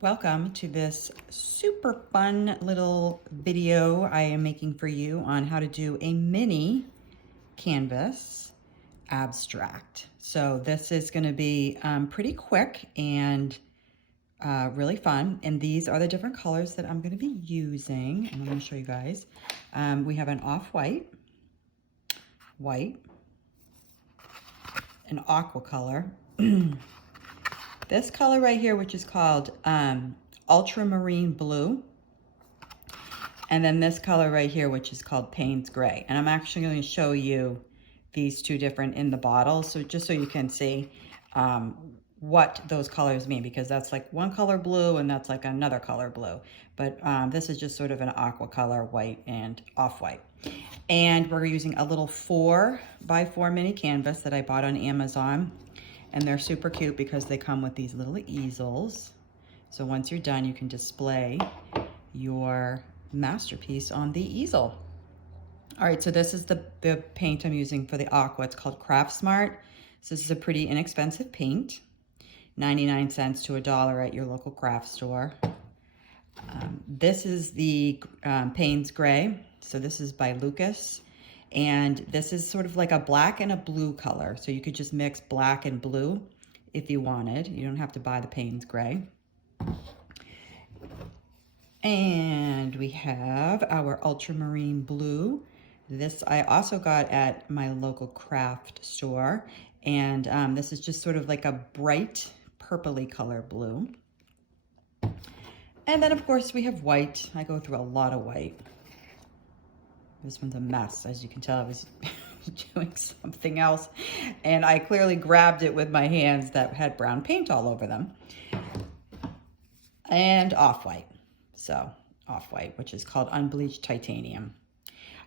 Welcome to this super fun little video I am making for you on how to do a mini canvas abstract. So this is going to be pretty quick and really fun. And these are the different colors that I'm going to be using. And I'm going to show you guys. We have an off-white, white, an aqua color, this color right here, which is called Ultramarine Blue. And then this color right here, which is called Payne's Gray. And I'm actually going to show you these two different in the bottle. So just so you can see what those colors mean, because that's like one color blue and that's like another color blue. But this is just sort of an aqua color, white and off-white. And we're using a little 4x4 mini canvas that I bought on Amazon. And they're super cute because they come with these little easels. So once you're done, you can display your masterpiece on the easel. All right, so this is the paint I'm using for the aqua. It's called Craft Smart. So this is a pretty inexpensive paint, 99 cents to $1 at your local craft store. This is the Payne's Gray. So this is by Lucas. And this is sort of like a black and a blue color. So you could just mix black and blue if you wanted. You don't have to buy the Payne's Gray. And we have our Ultramarine Blue. This I also got at my local craft store. And this is just sort of like a bright purpley color blue. And then of course we have white. I go through a lot of white. This one's a mess. As you can tell, I was doing something else. And I clearly grabbed it with my hands that had brown paint all over them. And off-white. So, off-white, which is called Unbleached Titanium.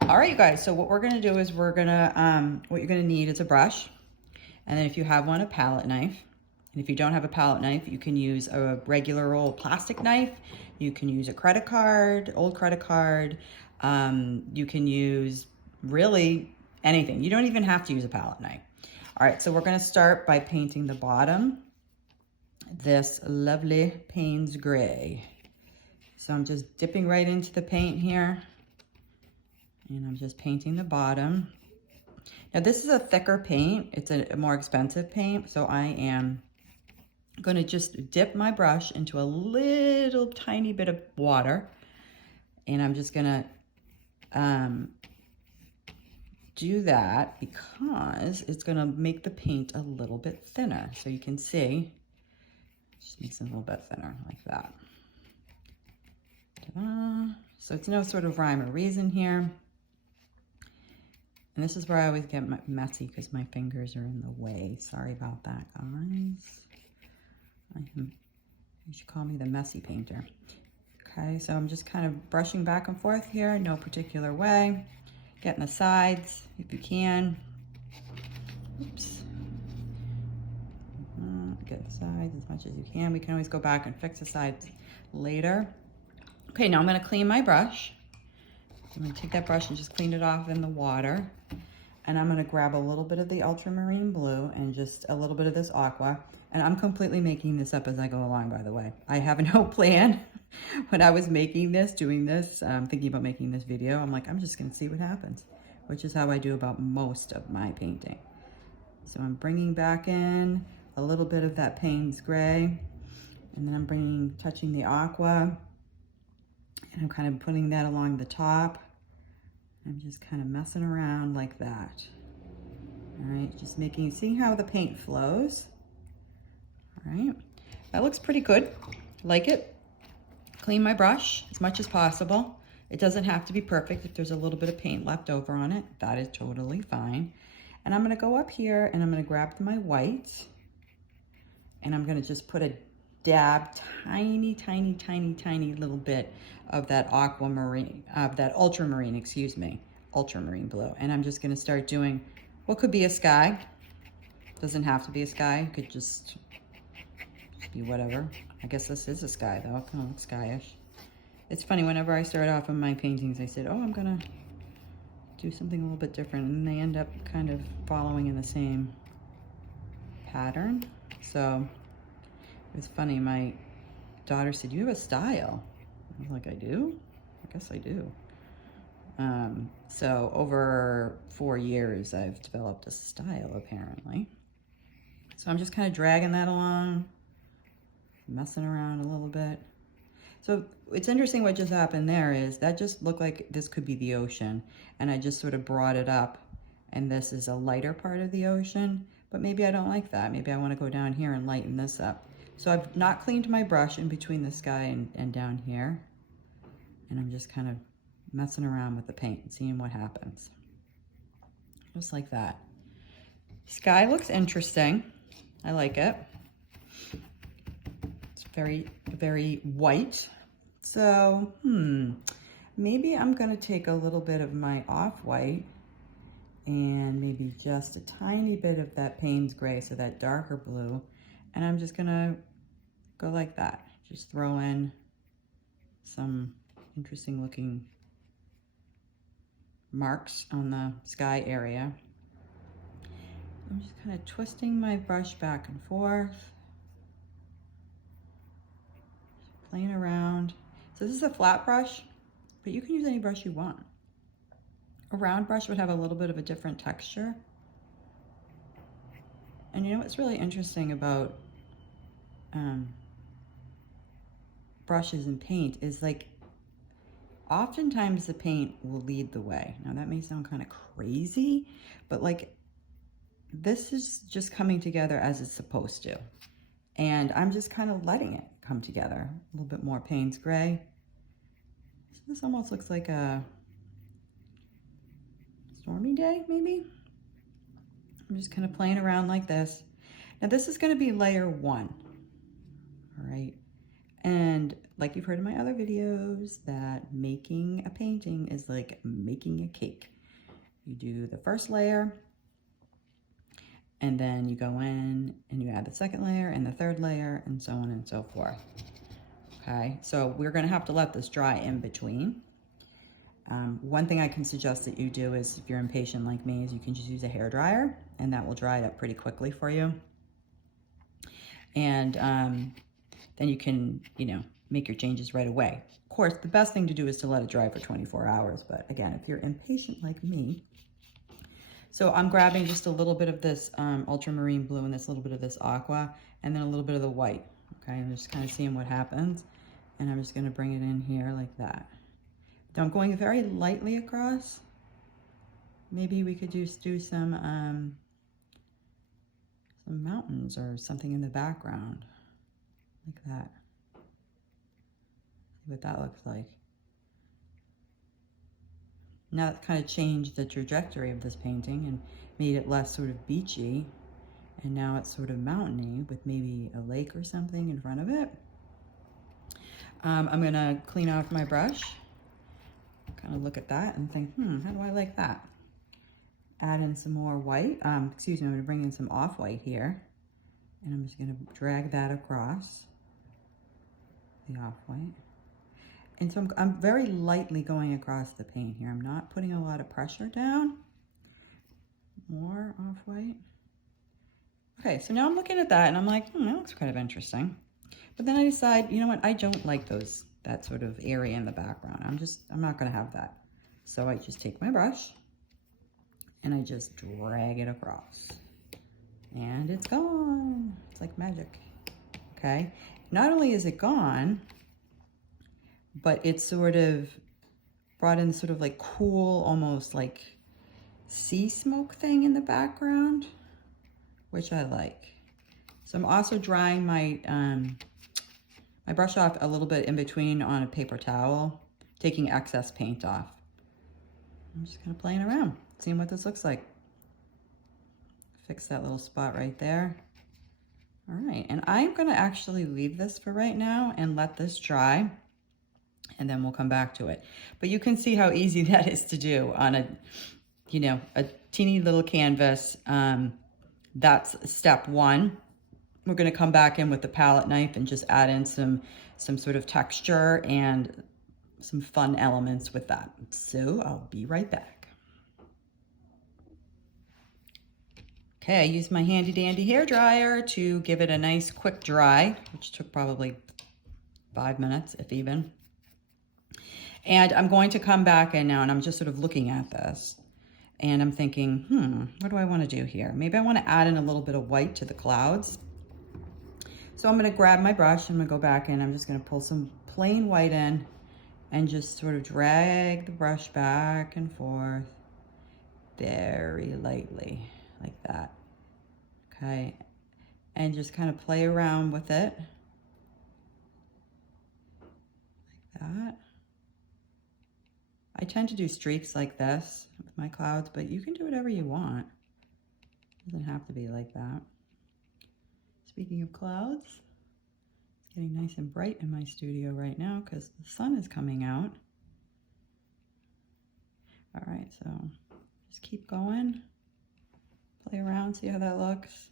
All right, you guys. So what we're going to do is what you're going to need is a brush. And then if you have one, a palette knife. And if you don't have a palette knife, you can use a regular old plastic knife. You can use a credit card, old credit card. You can use really anything. You don't even have to use a palette knife. All right, so we're going to start by painting the bottom, this lovely Payne's Gray. So I'm just dipping right into the paint here, and I'm just painting the bottom. Now this is a thicker paint. It's a more expensive paint, so I am going to just dip my brush into a little tiny bit of water, and I'm just going to do that because it's going to make the paint a little bit thinner. So you can see, just makes it a little bit thinner like that. So it's no sort of rhyme or reason here. And this is where I always get messy because my fingers are in the way. Sorry about that, guys. You should call me the messy painter. Okay, so I'm just kind of brushing back and forth here, no particular way. Getting the sides if you can. Oops. Get the sides as much as you can. We can always go back and fix the sides later. Okay, now I'm going to clean my brush. I'm going to take that brush and just clean it off in the water. And I'm going to grab a little bit of the Ultramarine Blue and just a little bit of this Aqua. And I'm completely making this up as I go along, by the way. I have no plan. When I was making this, doing this, thinking about making this video, I'm like, I'm just going to see what happens, which is how I do about most of my painting. So I'm bringing back in a little bit of that Payne's Gray, and then I'm touching the Aqua, and I'm kind of putting that along the top. I'm just kind of messing around like that. All right, just seeing how the paint flows. All right, that looks pretty good. Like it. Clean my brush as much as possible. It doesn't have to be perfect. If there's a little bit of paint left over on it, that is totally fine. And I'm going to go up here and I'm going to grab my white, and I'm going to just put a dab, tiny, tiny, tiny, tiny little bit of that aquamarine, of that ultramarine, excuse me, ultramarine blue. And I'm just going to start doing what could be a sky. Doesn't have to be a sky. It could just be whatever. I guess this is a sky though. It kind of looks skyish. It's funny, whenever I start off in my paintings, I said, oh, I'm gonna do something a little bit different, and they end up kind of following in the same pattern. So it was funny, my daughter said, "You have a style." I was like, "I do? I guess I do." So over 4 years, I've developed a style apparently. So I'm just kind of dragging that along, messing around a little bit. So it's interesting what just happened there is that just looked like this could be the ocean, and I just sort of brought it up, and this is a lighter part of the ocean, but maybe I don't like that. Maybe I want to go down here and lighten this up. So I've not cleaned my brush in between the sky and down here, and I'm just kind of messing around with the paint and seeing what happens. Just like that. Sky looks interesting. I like it. It's very, very white. So, maybe I'm gonna take a little bit of my off-white and maybe just a tiny bit of that Payne's gray, so that darker blue, and I'm just gonna go like that. Just throw in some interesting looking marks on the sky area. I'm just kind of twisting my brush back and forth, playing around. So this is a flat brush, but you can use any brush you want. A round brush would have a little bit of a different texture. And you know what's really interesting about brushes and paint is, like, oftentimes the paint will lead the way. Now that may sound kind of crazy, but like this is just coming together as it's supposed to. And I'm just kind of letting it come together. A little bit more Payne's gray. So this almost looks like a stormy day, maybe. I'm just kind of playing around like this. Now this is going to be layer 1, all right? And like you've heard in my other videos, that making a painting is like making a cake. You do the first layer, and then you go in and you add the second layer and the third layer, and so on and so forth. Okay, so we're gonna have to let this dry in between. One thing I can suggest that you do is, if you're impatient like me, is you can just use a hairdryer, and that will dry it up pretty quickly for you. And then you can, you know, make your changes right away. Of course, the best thing to do is to let it dry for 24 hours. But again, if you're impatient like me, so I'm grabbing just a little bit of this Ultramarine Blue and this little bit of this Aqua, and then a little bit of the white. Okay, I'm just kind of seeing what happens. And I'm just gonna bring it in here like that. Now I'm going very lightly across. Maybe we could just do some mountains or something in the background, like that. See what that looks like. Now it's kind of changed the trajectory of this painting and made it less sort of beachy, and now it's sort of mountainy with maybe a lake or something in front of it. I'm gonna clean off my brush, kind of look at that and think, how do I like that? Add in some more white, excuse me, I'm gonna bring in some off-white here, and I'm just gonna drag that across the off-white. And so I'm very lightly going across the paint here. I'm not putting a lot of pressure down. More off-white. Okay, so now I'm looking at that and I'm like, that looks kind of interesting. But then I decide, you know what, I don't like that sort of area in the background. I'm not gonna have that. So I just take my brush and I just drag it across. And it's gone. It's like magic, okay? Not only is it gone, but it's sort of brought in sort of like cool, almost like sea smoke thing in the background, which I like. So I'm also drying my my brush off a little bit in between on a paper towel, taking excess paint off. I'm just kind of playing around, seeing what this looks like. Fix that little spot right there. All right, and I'm gonna actually leave this for right now and let this dry, and then we'll come back to it. But you can see how easy that is to do on a, you know, a teeny little canvas. That's step 1. We're gonna come back in with the palette knife and just add in some sort of texture and some fun elements with that. So I'll be right back. Okay, I used my handy dandy hair dryer to give it a nice quick dry, which took probably 5 minutes, if even. And I'm going to come back in now, and I'm just sort of looking at this. And I'm thinking, what do I want to do here? Maybe I want to add in a little bit of white to the clouds. So I'm going to grab my brush. I'm going to go back in. I'm just going to pull some plain white in and just sort of drag the brush back and forth very lightly, like that. Okay. And just kind of play around with it. Like that. I tend to do streaks like this with my clouds, but you can do whatever you want. It doesn't have to be like that. Speaking of clouds, it's getting nice and bright in my studio right now because the sun is coming out. All right, so just keep going. Play around, see how that looks.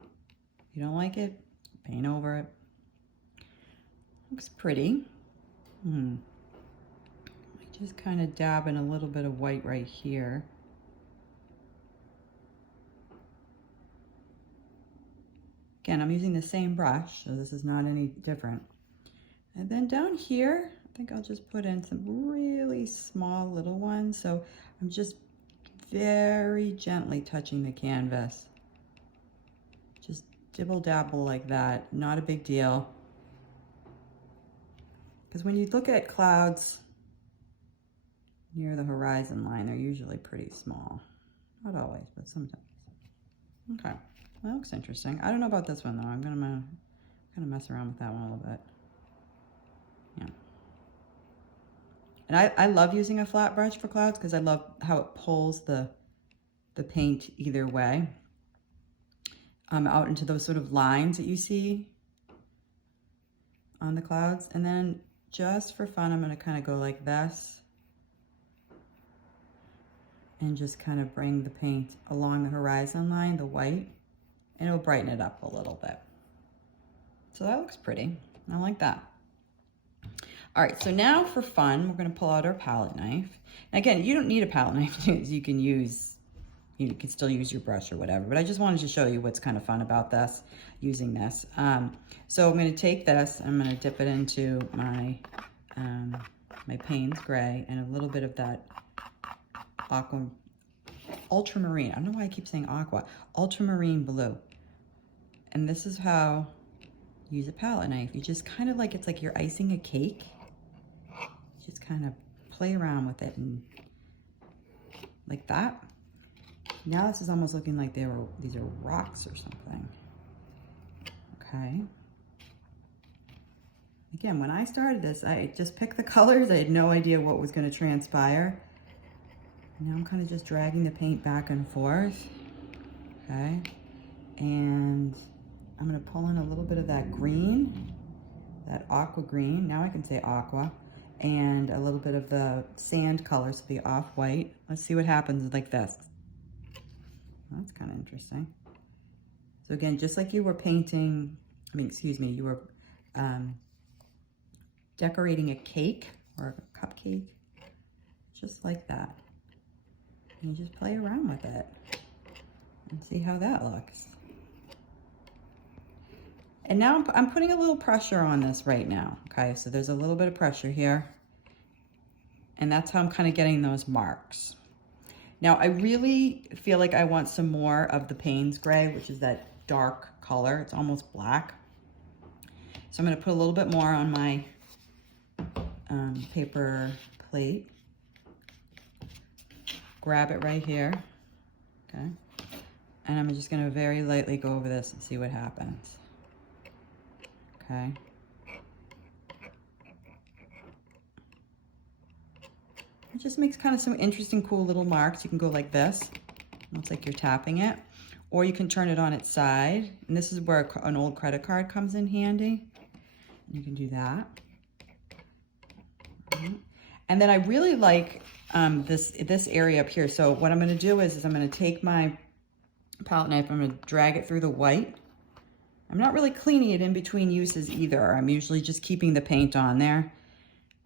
If you don't like it, paint over it. Looks pretty. I just kind of dab in a little bit of white right here. Again, I'm using the same brush, so this is not any different. And then down here, I think I'll just put in some really small little ones. So I'm just very gently touching the canvas. Just dibble dabble like that, not a big deal. Because when you look at clouds near the horizon line, they're usually pretty small. Not always, but sometimes. Okay, that looks interesting. I don't know about this one though. I'm gonna mess around with that one a little bit. Yeah. And I love using a flat brush for clouds because I love how it pulls the paint either way. Out into those sort of lines that you see on the clouds. And then just for fun, I'm going to kind of go like this and just kind of bring the paint along the horizon line, the white, and it'll brighten it up a little bit. So that looks pretty. I like that. All right, so now for fun, we're going to pull out our palette knife. And again, you don't need a palette knife. You can still use your brush or whatever, but I just wanted to show you what's kind of fun about this, using this. So I'm going to take this, I'm going to dip it into my my Payne's gray and a little bit of that Aqua, Ultramarine. I don't know why I keep saying Aqua. Ultramarine Blue. And this is how you use a palette knife. You just kind of like, it's like you're icing a cake. Just kind of play around with it and like that. Now this is almost looking like these are rocks or something. Okay. Again, when I started this, I just picked the colors. I had no idea what was going to transpire. Now I'm kind of just dragging the paint back and forth. Okay. And I'm going to pull in a little bit of that green, that aqua green. Now I can say aqua. And a little bit of the sand color, so the off-white. Let's see what happens like this. That's kind of interesting. So again, just like you were painting, you were decorating a cake or a cupcake, just like that. And you just play around with it and see how that looks. And now I'm putting a little pressure on this right now, okay? So there's a little bit of pressure here. And that's how I'm kind of getting those marks. Now, I really feel like I want some more of the Payne's gray, which is that dark color. It's almost black. So I'm going to put a little bit more on my paper plate. Grab it right here, okay? And I'm just going to very lightly go over this and see what happens. Okay. It just makes kind of some interesting, cool little marks. You can go like this. Looks like you're tapping it. Or you can turn it on its side. And this is where an old credit card comes in handy. You can do that. And then I really like this area up here. So what I'm going to do is I'm going to take my palette knife. I'm going to drag it through the white. I'm not really cleaning it in between uses either. I'm usually just keeping the paint on there.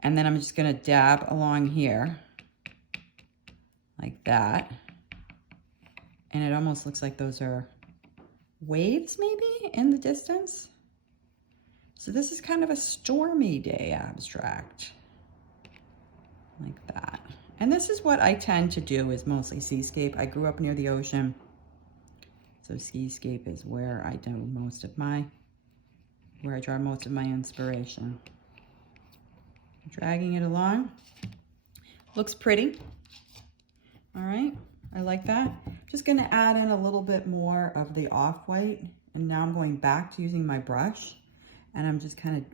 And then I'm just going to dab along here like that. And it almost looks like those are waves maybe in the distance. So this is kind of a stormy day abstract, like that. And this is what I tend to do, is mostly seascape. I grew up near the ocean, so seascape is where I do most of my, where I draw most of my inspiration. Dragging it along. Looks pretty. All right, I like that. Just gonna add in a little bit more of the off-white, and now I'm going back to using my brush, and I'm just kind of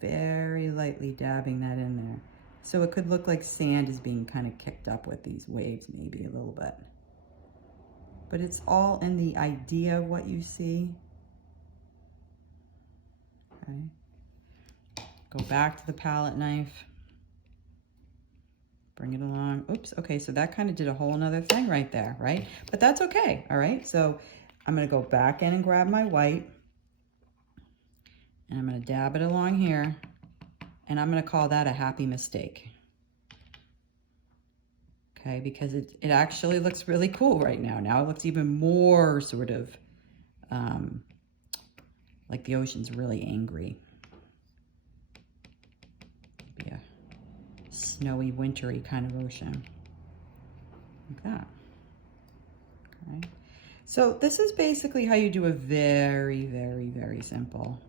very lightly dabbing that in there. So it could look like sand is being kind of kicked up with these waves, maybe a little bit. But it's all in the idea of what you see. Okay. Go back to the palette knife. Bring it along. Oops, okay, so that kind of did a whole nother thing right there, right? But that's okay, all right? So I'm gonna go back in and grab my white, and I'm gonna dab it along here, and I'm gonna call that a happy mistake. Okay, because it actually looks really cool right now. Now it looks even more sort of like the ocean's really angry. Maybe a snowy, wintry kind of ocean, like that. Okay, so this is basically how you do a very, very, very simple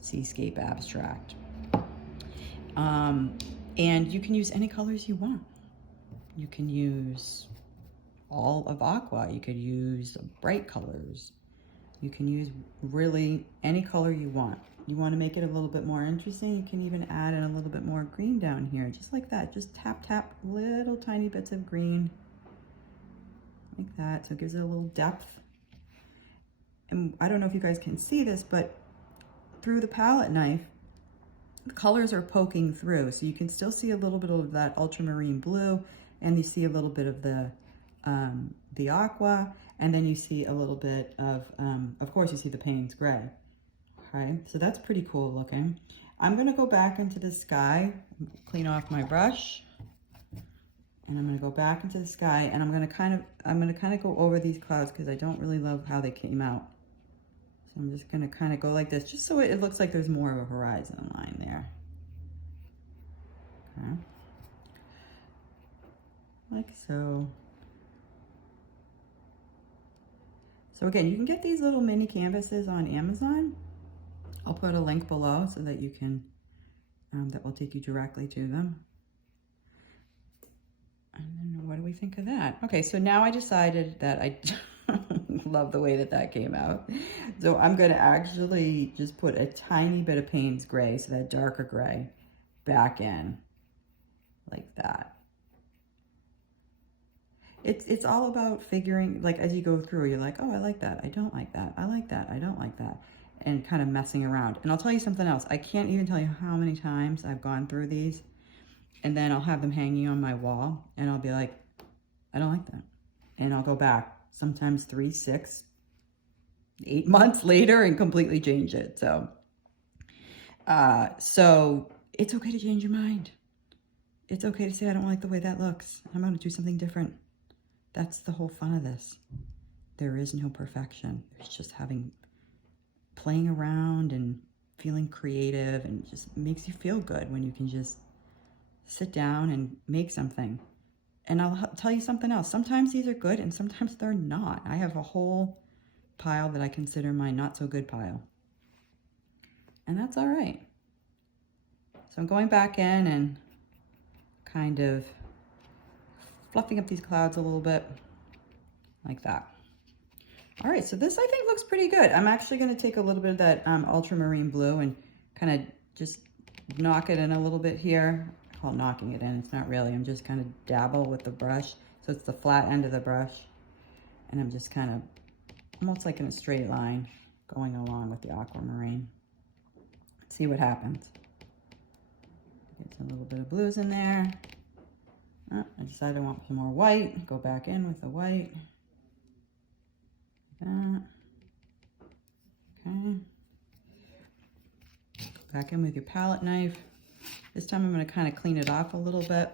seascape abstract. And you can use any colors you want. You can use all of Aqua. You could use bright colors. You can use really any color you want. You want to make it a little bit more interesting, you can even add in a little bit more green down here, just like that. Just tap, tap little tiny bits of green, like that. So it gives it a little depth. And I don't know if you guys can see this, but through the palette knife, the colors are poking through, so you can still see a little bit of that ultramarine blue, and you see a little bit of the aqua, and then you see a little bit of course you see the Payne's gray. Okay, so that's pretty cool looking. I'm gonna go back into the sky, clean off my brush, and I'm gonna go back into the sky, and I'm gonna kind of go over these clouds because I don't really love how they came out. So I'm just gonna kind of go like this, just so it looks like there's more of a horizon line there. Okay. Like so. So again, you can get these little mini canvases on Amazon. I'll put a link below so that you can, that will take you directly to them. And then what do we think of that? Okay, so now I decided that I love the way that that came out. So I'm gonna actually just put a tiny bit of Payne's gray, so that darker gray, back in, like that. It's all about figuring, like as you go through, you're like, oh, I like that, I don't like that, I like that, I don't like that, and kind of messing around. And I'll tell you something else, I can't even tell you how many times I've gone through these, and then I'll have them hanging on my wall, and I'll be like, I don't like that. And I'll go back, sometimes 3, 6, 8 months later and completely change it. So, so it's okay to change your mind. It's okay to say, I don't like the way that looks. I'm going to do something different. That's the whole fun of this. There is no perfection. It's just playing around and feeling creative, and it just makes you feel good when you can just sit down and make something. And I'll tell you something else. Sometimes these are good and sometimes they're not. I have a whole pile that I consider my not so good pile. And that's all right. So I'm going back in and kind of fluffing up these clouds a little bit, like that. All right, so this I think looks pretty good. I'm actually gonna take a little bit of that ultramarine blue and kind of just knock it in a little bit here. I call knocking it in, it's not really. I'm just kind of dabble with the brush. So it's the flat end of the brush. And I'm just kind of, almost like in a straight line, going along with the aquamarine. See what happens. Get a little bit of blues in there. Oh, I decided I want some more white. Go back in with the white. Like that. Okay. Go back in with your palette knife. This time I'm going to kind of clean it off a little bit.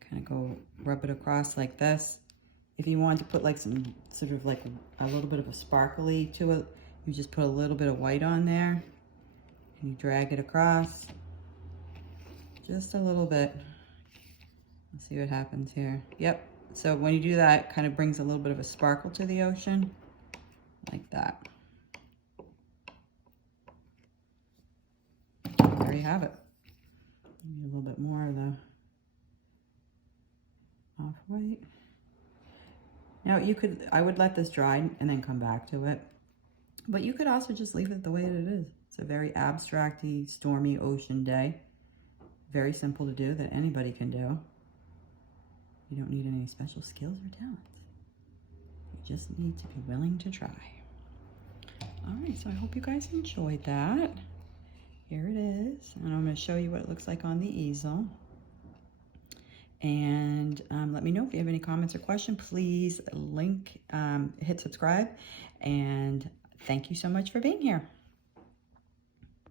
Kind of go rub it across like this. If you want to put like some sort of like a little bit of a sparkly to it, you just put a little bit of white on there. You drag it across just a little bit. Let's see what happens here. Yep. So when you do that, it kind of brings a little bit of a sparkle to the ocean, like that. There you have it. Maybe a little bit more of the off-white. Now you could, I would let this dry and then come back to it, but you could also just leave it the way it is. It's a very abstract-y, stormy ocean day. Very simple to do, that anybody can do. You don't need any special skills or talents. You just need to be willing to try. All right, so I hope you guys enjoyed that. Here it is, and I'm going to show you what it looks like on the easel. And let me know if you have any comments or questions. Please hit subscribe, and thank you so much for being here.